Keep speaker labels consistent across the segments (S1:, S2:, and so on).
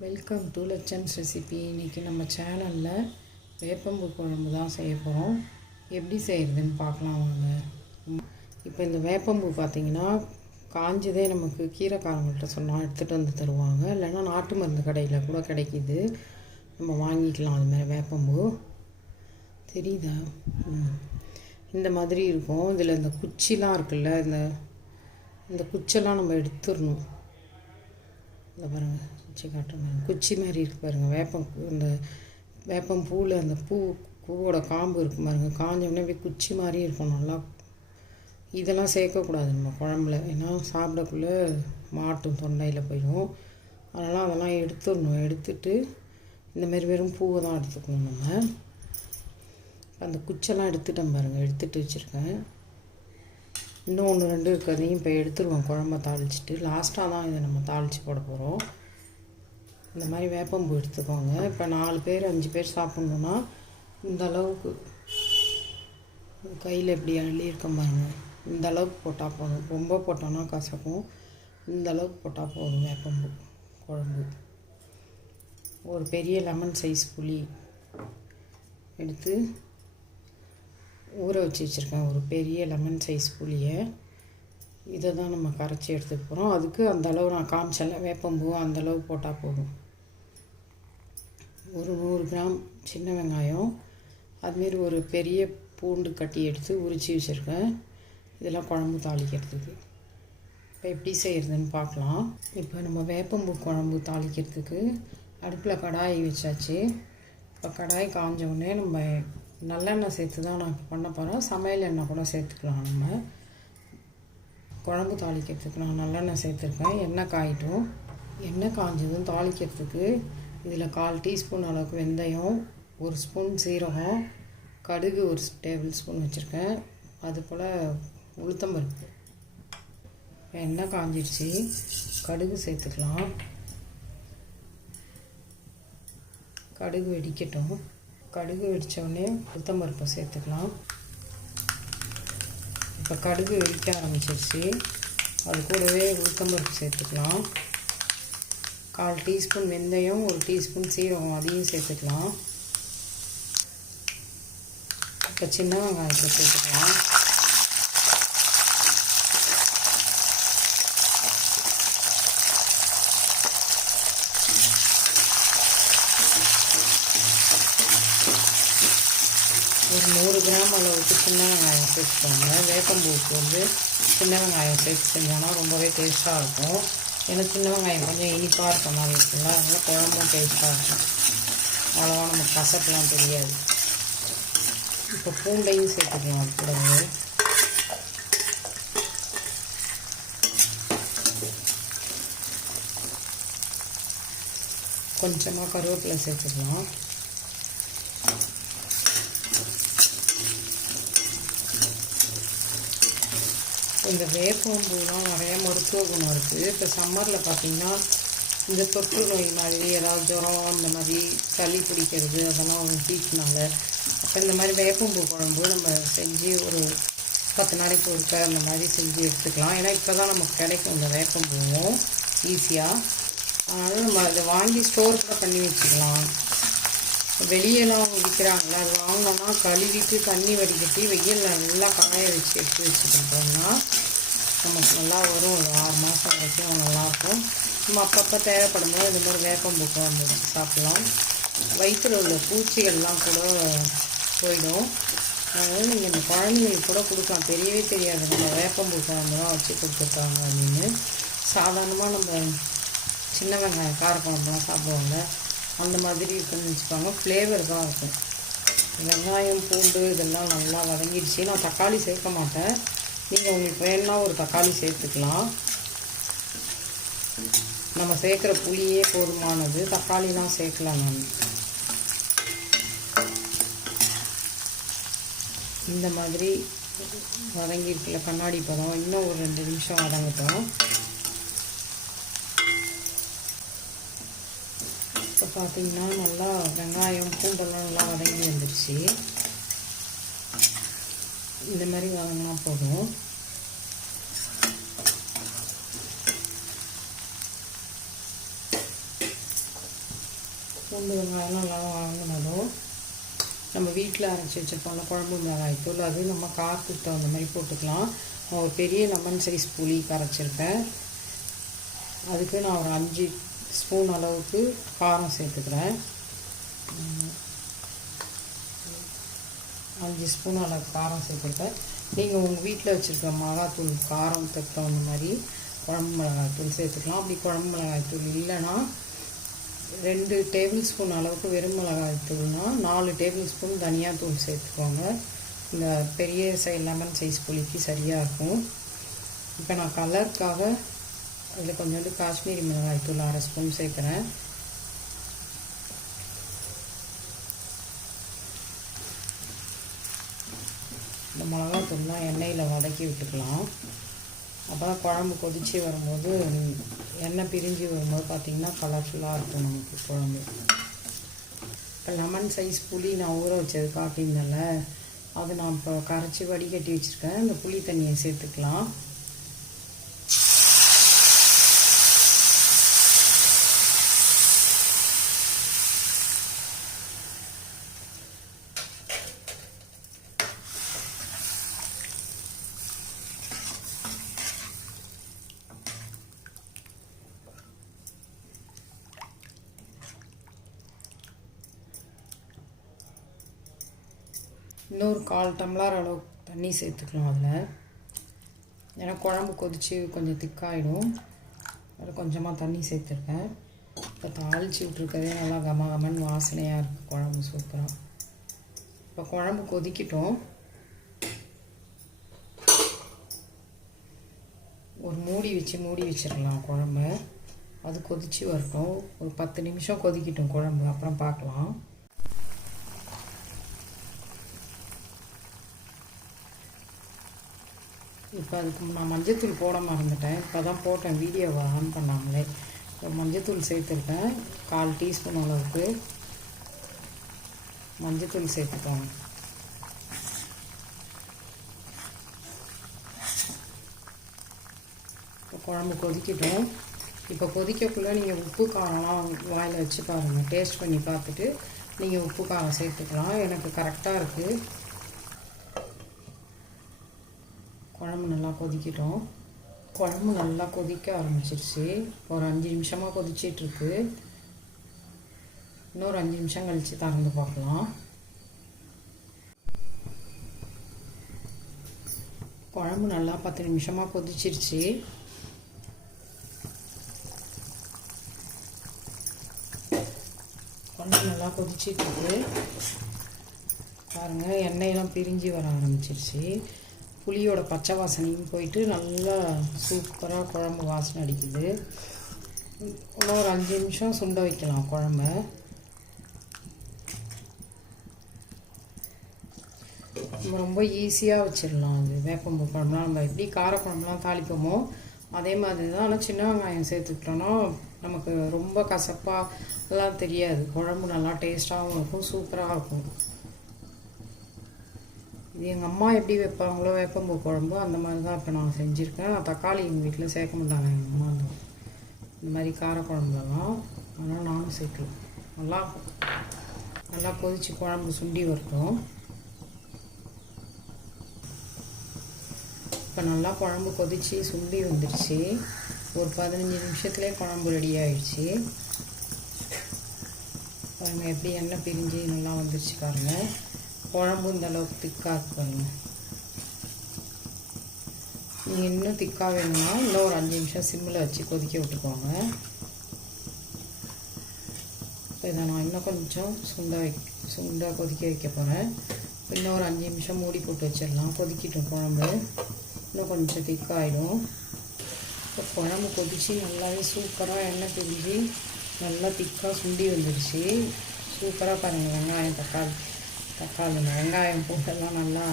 S1: Welcome to லட்சன்ஸ் recipe இன்றைக்கி நம்ம சேனலில் வேப்பம்பூ குழம்பு தான் செய்ய போகிறோம் எப்படி செய்கிறதுன்னு பார்க்கலாம் வாங்க. இப்போ இந்த வேப்பம்பூ பார்த்தீங்கன்னா காஞ்சதே நமக்கு கீரைக்காரங்கள்ட்ட சொன்னால் எடுத்துகிட்டு வந்து தருவாங்க. இல்லைன்னா நாட்டு மருந்து கடையில் கூட கிடைக்கிது. நம்ம வாங்கிக்கலாம் அது மாதிரி வேப்பம்பூ. தெரியுதா? ம். இந்த மாதிரி இருக்கும். இதில் இந்த குச்சிலாம் இருக்குல்ல இந்த இந்த குச்செல்லாம் நம்ம எடுத்துடணும். இந்த பாருங்கள் குச்சி காட்டுறேன் குச்சி மாதிரி இருக்கு பாருங்கள் வேப்பம் இந்த வேப்பம் பூவில் அந்த பூ பூவோட காம்பு இருக்கு பாருங்கள் காஞ்ச உடனே அப்படியே குச்சி மாதிரி இருக்கும். நல்லா இதெல்லாம் சேர்க்கக்கூடாது நம்ம குழம்புல. ஏன்னா சாப்பிடக்குள்ளே மாட்டும் தொண்டையில் போயிடும். அதனால் அதெல்லாம் எடுத்துடணும். எடுத்துட்டு இந்த மாதிரி வெறும் பூவை தான் எடுத்துக்கணும் நம்ம. அந்த குச்செல்லாம் எடுத்துட்டேன் பாருங்கள் எடுத்துட்டு வச்சுருக்கேன். இன்னும் ஒன்று ரெண்டு இருக்கு. அதையும் இப்போ எடுத்துருவோம். குழம்ப தாளிச்சிட்டு. லாஸ்ட்டாக தான் இதை நம்ம தாளித்து போட போகிறோம் இந்த மாதிரி வேப்பம்பூ எடுத்துக்கோங்க. இப்போ நாலு பேர் அஞ்சு பேர் சாப்பிட்ணுன்னா இந்த அளவுக்கு கையில் இப்படி அள்ளியிருக்க பாருங்க. இந்த அளவுக்கு போட்டால் போதும். ரொம்ப போட்டோன்னா கசக்கும். இந்த அளவுக்கு போட்டால் போதும் வேப்பம்பூ குழம்பு. ஒரு பெரிய லெமன் சைஸ் புளி எடுத்து ஊற வச்சு வச்சுருக்கேன். ஒரு பெரிய லெமன் சைஸ் புளியை. இதை தான் நம்ம கரைச்சி எடுத்துக்க போகிறோம் அதுக்கு அந்த அளவு நான் காமிச்சல வேப்பம்பூ அந்தளவு போட்டால் போதும். ஒரு நூறு கிராம் சின்ன வெங்காயம் அதுமாரி ஒரு பெரிய பூண்டு கட்டி எடுத்து உரித்து வச்சுருக்கேன். இதெல்லாம் குழம்பு தாளிக்கிறதுக்கு. இப்போ எப்படி செய்கிறதுன்னு பார்க்கலாம் இப்போ நம்ம வேப்பம்பூ குழம்பு தாளிக்கிறதுக்கு அடுப்பில் கடாய் வச்சாச்சு. இப்போ கடாய் காஞ்ச உடனே நம்ம நல்லெண்ணெய் சேர்த்து தான் நான் பண்ண போகிறோம் சமையல் எண்ணெய் கூட சேர்த்துக்கலாம் நம்ம. குழம்பு தாளிக்கிறதுக்கு நான் நல்லெண்ணெய் சேர்த்துருக்கேன். எண்ணெய் காயிட்டும். எண்ணெய் காஞ்சதும் தாளிக்கிறதுக்கு இதில் கால் டீஸ்பூன் அளவுக்கு வெந்தயம் ஒரு ஸ்பூன் சீரகம் கடுகு ஒரு டேபிள் ஸ்பூன் வச்சுருக்கேன். அது போல் உளுத்தம்பருப்பு எண்ணெய் காஞ்சிடுச்சு கடுகு சேர்த்துக்கலாம். கடுகு வெடிக்கட்டும். கடுகு வெடித்த உளுத்தம் உளுத்தம்பருப்பை சேர்த்துக்கலாம். இப்போ கடுகு வெடிக்க ஆரம்பிச்சிருச்சு. அது கூடவே உளுத்தம்பருப்பு சேர்த்துக்கலாம். கால் டீஸ்பூன் வெந்தயம் ஒரு டீஸ்பூன் சீரகம் அதையும் சேர்த்துக்கலாம். இப்போ சின்ன வெங்காயத்தை சேர்த்துக்கலாம். ஒரு நூறு கிராம் அளவுக்கு சின்ன வெங்காயம் சேர்த்துக்கோங்க. வேப்பம்பூக்கு வந்து சின்ன வெங்காயம் சேர்த்து செஞ்சோன்னா ரொம்பவே டேஸ்ட்டாக இருக்கும். ஏன்னா சின்ன வெங்காயம் கொஞ்சம் இனிப்பாக இருக்க மாதிரி இருக்குல்ல அதனால் குழம்பும் டேஸ்ட்டாக இருக்கும். அவ்வளோவா நமக்கு கசப்புலாம் தெரியாது. இப்போ பூண்டையும் சேர்த்துக்கலாம் அது கூடவே. கொஞ்சமாக கருவேப்பிலை சேர்த்துக்கலாம். இந்த வேப்பம்பூலாம் நிறைய மருத்துவ குணம் இருக்குது. இப்போ சம்மரில் பார்த்தீங்கன்னா இந்த தொற்று நோய் மாதிரி ஏதாவது ஜுரம் அந்த மாதிரி சளி பிடிக்கிறது அதெல்லாம் ஒரு ஹீட்னால அப்போ இந்த மாதிரி வேப்பம்பூ குழம்பு நம்ம செஞ்சு ஒரு பத்து நாளைக்கு ஒருக்க அந்த மாதிரி செஞ்சு எடுத்துக்கலாம். ஏன்னா இப்போ தான் நமக்கு கிடைக்கும் இந்த வேப்பம்பூவும் ஈஸியாக அதனால் நம்ம அதை வாங்கி ஸ்டோர் கூட பண்ணி வச்சுக்கலாம். வெளியெல்லாம் விற்கிறாங்களே அது வாங்கினோம்னா கழுவிட்டு தண்ணி வடிகட்டி வெயிலில் நல்லா காய வச்சு எடுத்து வச்சுக்கிட்டோம்னா நமக்கு நல்லா வரும். ஒரு ஆறு மாதம் வரைக்கும் நல்லாயிருக்கும் நம்ம அப்பப்போ தேவைப்படும் போது இந்த மாதிரி வேப்பம்பூ குழம்பு சாப்பிட்லாம். வயிற்றில் உள்ள பூச்சிகள்லாம் கூட போயிடும். அதனால் நீங்கள் இந்த குழந்தைங்களுக்கு கூட கொடுக்கலாம். தெரியவே தெரியாது. நம்ம வேப்பம்பூ குழம்பு தான் வச்சு கொடுத்துருக்காங்க அப்படின்னு. சாதாரணமாக நம்ம சின்ன வெங்காயம் காரக்குழம்புலாம் சாப்பிடுவாங்க. அந்த மாதிரி இருக்குன்னு வச்சுக்கோங்க. ஃப்ளேவர் தான் இருக்கும். வெங்காயம் பூண்டு இதெல்லாம் நல்லா வதங்கிடுச்சு. நான் தக்காளி சேர்க்க மாட்டேன். நீங்கள் உங்களுக்கு வேணும்னா ஒரு தக்காளி சேர்த்துக்கலாம். நம்ம சேர்க்குற புளியே போதுமானது. தக்காளிலாம் சேர்க்கலாம் நான். இந்த மாதிரி வதங்கியிருக்குல்ல கண்ணாடி பதம். இன்னும் ஒரு ரெண்டு நிமிஷம் வதங்கட்டும். இப்போ பார்த்தீங்கன்னா நல்லா வெங்காயம் பூண்டெல்லாம் நல்லா வதங்கி வந்துடுச்சு இந்த மாதிரி வதங்கினா போதும். பூண்டு வெங்காயம் நல்லா வாங்கினதும் நம்ம வீட்டில் அரைச்சி வச்சுருப்போம்ல குழம்பு மிளகாய் அது நம்ம காரத்துக்கு தகுந்த மாதிரி போட்டுக்கலாம். நான் ஒரு பெரிய லெமன் சைஸ் புளி கரைச்சிருக்கேன். அதுக்கு நான் ஒரு அஞ்சு ஸ்பூன் அளவுக்கு காரம் சேர்த்துக்கிறேன். அஞ்சு ஸ்பூன் அளவு காரம் சேர்த்துருக்கேன் நீங்கள் உங்கள் வீட்டில் வச்சுருக்க மிளகாத்தூள் காரத்துக்கு தகுந்த மாதிரி குழம்பு மிளகாய்த்தூள் சேர்த்துக்கலாம். அப்படி குழம்பு மிளகாய்த்தூள் இல்லைன்னா ரெண்டு டேபிள் ஸ்பூன் அளவுக்கு வெறும் மிளகாய் தூள்னால் நாலு டேபிள் ஸ்பூன் தனியாத்தூள் சேர்த்துக்கோங்க. இந்த பெரிய சை லெமன் சைஸ் புளிக்கு சரியாக இருக்கும். இப்போ நான் கலருக்காக இதில் கொஞ்சோண்டு காஷ்மீரி மிளகாய் தூள் அரை ஸ்பூன் சேர்க்குறேன். மிளகாத்தூள்லாம் எண்ணெயில் வதக்கி விட்டுக்கலாம். அப்போ தான் குழம்பு கொதித்து வரும்போது எண்ணெய் பிரிஞ்சு வரும்போது பார்த்திங்கன்னா கலர்ஃபுல்லாக இருக்கும் நமக்கு குழம்பு. இப்போ லெமன் சைஸ் புளி நான் ஊற வச்சது காட்டியிருந்தேன்ல அது நான் இப்போ கரைச்சி வடிகட்டி வச்சுருக்கேன். இந்த புளி தண்ணியை சேர்த்துக்கலாம். இன்னொரு கால் டம்ளர் அளவு தண்ணி சேர்த்துக்கலாம் அதில். ஏன்னா குழம்பு கொதித்து கொஞ்சம் திக்காயிடும். அதில் கொஞ்சமாக தண்ணி சேர்த்துருக்கேன். இப்போ தாளித்து விட்ருக்கதே நல்லா கம கமன் வாசனையாக இருக்குது குழம்பு சூப்பராக இப்போ குழம்பு கொதிக்கட்டும். ஒரு மூடி வச்சு மூடி வச்சிடலாம் குழம்பு. அது கொதித்து வரட்டும். ஒரு பத்து நிமிஷம் கொதிக்கட்டும் குழம்பு. அப்புறம் பார்க்கலாம். இப்போ அதுக்கு நான் மஞ்சத்தூள் போட மறந்துட்டேன். இப்போ தான் போட்டேன். வீடியோவை ஆன் பண்ணாமலே. இப்போ மஞ்சத்தூள் சேர்த்துருக்கேன். கால் டீஸ்பூன் அளவுக்கு மஞ்சத்தூள் சேர்த்துக்கோங்க இப்போ குழம்பு கொதிக்கட்டும். இப்போ கொதிக்கக்குள்ளே நீங்கள் உப்பு காரம்லாம் வாயில் வச்சு பாருங்கள் டேஸ்ட் பண்ணி பார்த்துட்டு நீங்கள் உப்பு காரம் சேர்த்துக்கலாம். எனக்கு கரெக்டாக இருக்குது குழம்பு நல்லா கொதிக்கட்டும். குழம்பு நல்லா கொதிக்க ஆரம்பிச்சிருச்சு. ஒரு அஞ்சு நிமிஷமாக கொதிச்சிட்ருக்கு. இன்னொரு அஞ்சு நிமிஷம் கழித்து திறந்து பார்க்கலாம். குழம்பு நல்லா பத்து நிமிஷமாக கொதிச்சிருச்சு. குழம்பு நல்லா கொதிச்சிட்ருக்கு. பாருங்கள் எண்ணெயெல்லாம் பிரிஞ்சு வர ஆரம்பிச்சிருச்சு. புளியோட பச்சை வாசனையும் போயிட்டு நல்லா சூப்பராக குழம்பு வாசனை அடிக்குது. இன்னும் ஒரு அஞ்சு நிமிஷம் சுண்ட வைக்கலாம் குழம்ப. நம்ம ரொம்ப ஈஸியாக வச்சிடலாம் அது. வேப்பம்பூ குழம்புலாம் நம்ம எப்படி காரக்குழம்புலாம் தாளிப்போமோ அதே மாதிரி தான். ஆனால் சின்ன வெங்காயம் சேர்த்துக்கிட்டோன்னா நமக்கு ரொம்ப கசப்பாக எல்லாம் தெரியாது. குழம்பு நல்லா டேஸ்ட்டாகவும் இருக்கும் சூப்பராக இருக்கும். இது எங்கள் அம்மா எப்படி வைப்பாங்களோ வேப்பம்பூ குழம்பு அந்த மாதிரி தான் இப்போ நான் செஞ்சுருக்கேன். நான் தக்காளி எங்கள் வீட்டில் சேர்க்க மாட்டாங்க. எங்கள் அம்மா வந்து. இந்த மாதிரி காரக்குழம்புலலாம் அதனால் நானும் சேர்க்கலாம் நல்லா நல்லா கொதித்து குழம்பு சுண்டி வரட்டும். இப்போ நல்லா குழம்பு கொதித்து சுண்டி வந்துடுச்சு ஒரு பதினஞ்சு நிமிஷத்துலேயே குழம்பு ரெடி ஆயிடுச்சு. பாருங்கள் எப்படி எண்ணெய் பிரிஞ்சு நல்லா வந்துடுச்சு பாருங்கள் குழம்பு இந்த அளவுக்கு திக்காக இருக்கு பாருங்கள் நீங்கள் இன்னும் திக்காக வேணும்னா இன்னும் ஒரு அஞ்சு நிமிஷம் சிம்மில் வச்சு கொதிக்க விட்டுக்கோங்க. இப்போ இதை நான் இன்னும் கொஞ்சம் சுண்ட வை சுண்டாக கொதிக்க வைக்க போகிறேன் இன்னும் ஒரு அஞ்சு நிமிஷம் மூடி போட்டு வச்சிடலாம். கொதிக்கிட்டோம் குழம்பு. இன்னும் கொஞ்சம் திக்காயிடும் இப்போ குழம்பு கொதித்து நல்லாவே சூப்பராக எண்ணெய் பிரிஞ்சு நல்லா திக்காக சுண்டி வந்துடுச்சு. சூப்பராக பாருங்கள் வெங்காயம் தக்காளி. தக்காளி வெங்காயம் போட்டெல்லாம் நல்லா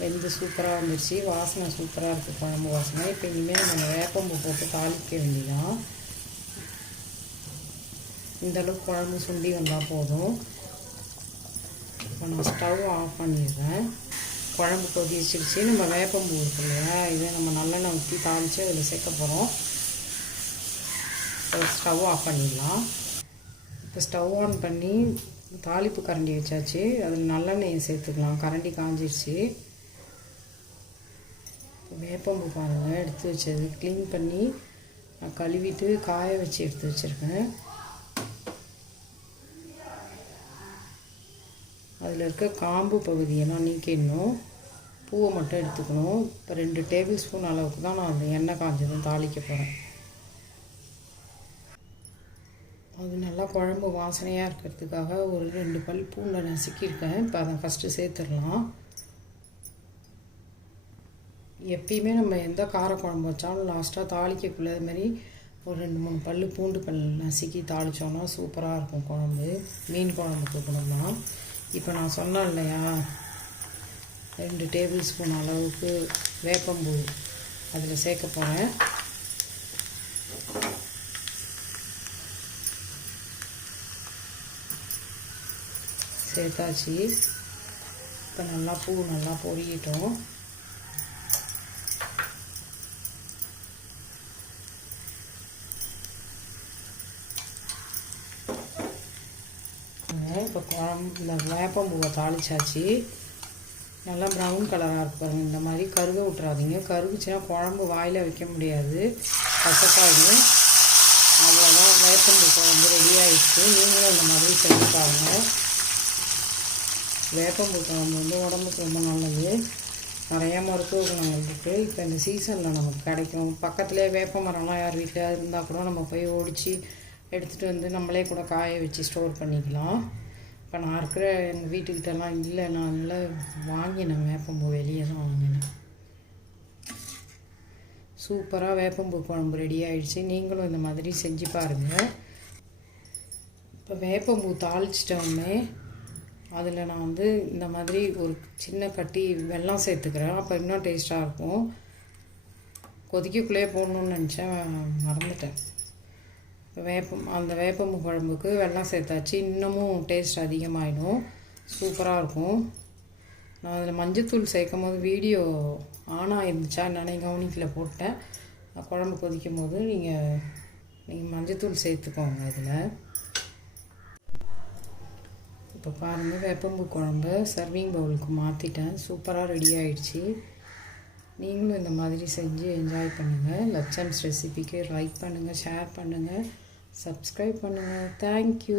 S1: வெந்து சூப்பராக வந்துடுச்சு வாசனை சூப்பராக இருக்குது குழம்பு வாசனை. இப்போ இனிமேல் நம்ம வேப்பம்பு போட்டு தாளிக்க வேண்டியதான் இந்தளவுக்கு குழம்பு சுண்டி வந்தால் போதும். இப்போ நான் ஸ்டவ் ஆஃப் பண்ணிடுறேன். குழம்பு கொதிச்சிருச்சு. நம்ம வேப்பம்பூ இருக்கு இல்லையா? இதை நம்ம நல்லெண்ணெய் ஊற்றி தாளித்து அதில் சேர்க்க போகிறோம் ஸ்டவ் ஆஃப் பண்ணிடலாம். இப்போ ஸ்டவ் ஆன் பண்ணி தாளிப்பு கரண்டி வச்சாச்சு. அதில் நல்லெண்ணெயை சேர்த்துக்கலாம். கரண்டி காஞ்சிடுச்சு வேப்பம்பு பாருங்கள் எடுத்து வச்சது. க்ளீன் பண்ணி நான் கழுவிட்டு காய வச்சு எடுத்து வச்சுருக்கேன். அதில் இருக்க காம்பு பகுதியெல்லாம் நீக்கிடணும். பூவை மட்டும் எடுத்துக்கணும். இப்போ ரெண்டு டேபிள் ஸ்பூன் அளவுக்கு தான் நான் அந்த எண்ணெய் காஞ்சதும் தாளிக்க போகிறேன் அது நல்லா குழம்பு வாசனையாக இருக்கிறதுக்காக ஒரு ரெண்டு பல் பூண்டை நசுக்கியிருக்கேன் இப்போ அதை ஃபஸ்ட்டு சேர்த்துடலாம். எப்பயுமே நம்ம எந்த காரக்குழம்பு வச்சாலும் லாஸ்ட்டாக தாளிக்கக்குள்ள இது மாதிரி ஒரு ரெண்டு மூணு பல் பூண்டு பல் நசுக்கி தாளித்தோன்னா சூப்பராக இருக்கும் குழம்பு. மீன் குழம்புக்கு கொடுக்கணும்னா. இப்போ நான் சொன்னேன் இல்லையா? ரெண்டு டேபிள் ஸ்பூன் அளவுக்கு வேப்பம்பூ அதில் சேர்க்க போகிறேன் சேர்த்தாச்சு. இப்போ நல்லா பூ நல்லா பொரியட்டும். இப்போ குழம்பு இந்த வேப்பம்பூவை தாளிச்சாச்சு. நல்லா ப்ரௌன் கலராக இருக்கும் இந்த மாதிரி கருக விட்றாதீங்க கருகுச்சுன்னா குழம்பு வாயில் வைக்க முடியாது. கசப்பாகும் அவ்வளோதான் வேப்பம்பூ குழம்பு ரெடி ஆகிடுச்சு நீங்களும் இந்த மாதிரி செஞ்சு பாருங்கள் வேப்பம்பூ குழம்பு வந்து உடம்புக்கு ரொம்ப நல்லது. நிறையா மருத்துவ குணங்கள் இருக்குது இப்போ இந்த சீசனில் நமக்கு கிடைக்கும். பக்கத்துலேயே வேப்ப மரம்லாம் யார் வீட்டில் இருந்தால் கூட நம்ம போய் ஒடிச்சு எடுத்துகிட்டு வந்து நம்மளே கூட காய வச்சு ஸ்டோர் பண்ணிக்கலாம். இப்போ நான் இருக்கிற எங்கள் வீட்டுக்கிட்டலாம் இல்லை. நான் நல்லா வாங்கினேன் வேப்பம்பூ வெளியே தான் வாங்கினேன். சூப்பராக வேப்பம்பூ குழம்பு ரெடி ஆகிடுச்சு நீங்களும் இந்த மாதிரி செஞ்சு பாருங்கள் இப்போ வேப்பம்பூ தாளிச்சிட்டோமே. அதில் நான் வந்து இந்த மாதிரி ஒரு சின்ன கட்டி வெல்லம் சேர்த்துக்கிறேன். அப்போ இன்னும் டேஸ்ட்டாக இருக்கும். கொதிக்கக்குள்ளேயே போடணுன்னு நினச்சேன். மறந்துட்டேன். வேப்பம் அந்த வேப்பம்பு குழம்புக்கு வெல்லம் சேர்த்தாச்சு. இன்னமும் டேஸ்ட் அதிகமாகிடும் சூப்பராக இருக்கும். நான் அதில் மஞ்சத்தூள் சேர்க்கும் போது வீடியோ ஆனாக இருந்துச்சா என்னென்ன கவனிக்கல போட்டேன். குழம்பு கொதிக்கும் போது நீங்கள் நீங்கள் மஞ்சத்தூள் சேர்த்துக்கோங்க அதில். இப்போ பாருங்கள் வேப்பம்பூ குழம்பு சர்விங் பவுலுக்கு மாற்றிட்டேன் சூப்பராக ரெடி ஆயிடுச்சு. நீங்களும் இந்த மாதிரி செஞ்சு என்ஜாய் பண்ணுங்கள் லட்சம்ஸ் ரெசிபிக்கு லைக் பண்ணுங்கள் ஷேர் பண்ணுங்கள் சப்ஸ்கிரைப் பண்ணுங்கள் தேங்க்யூ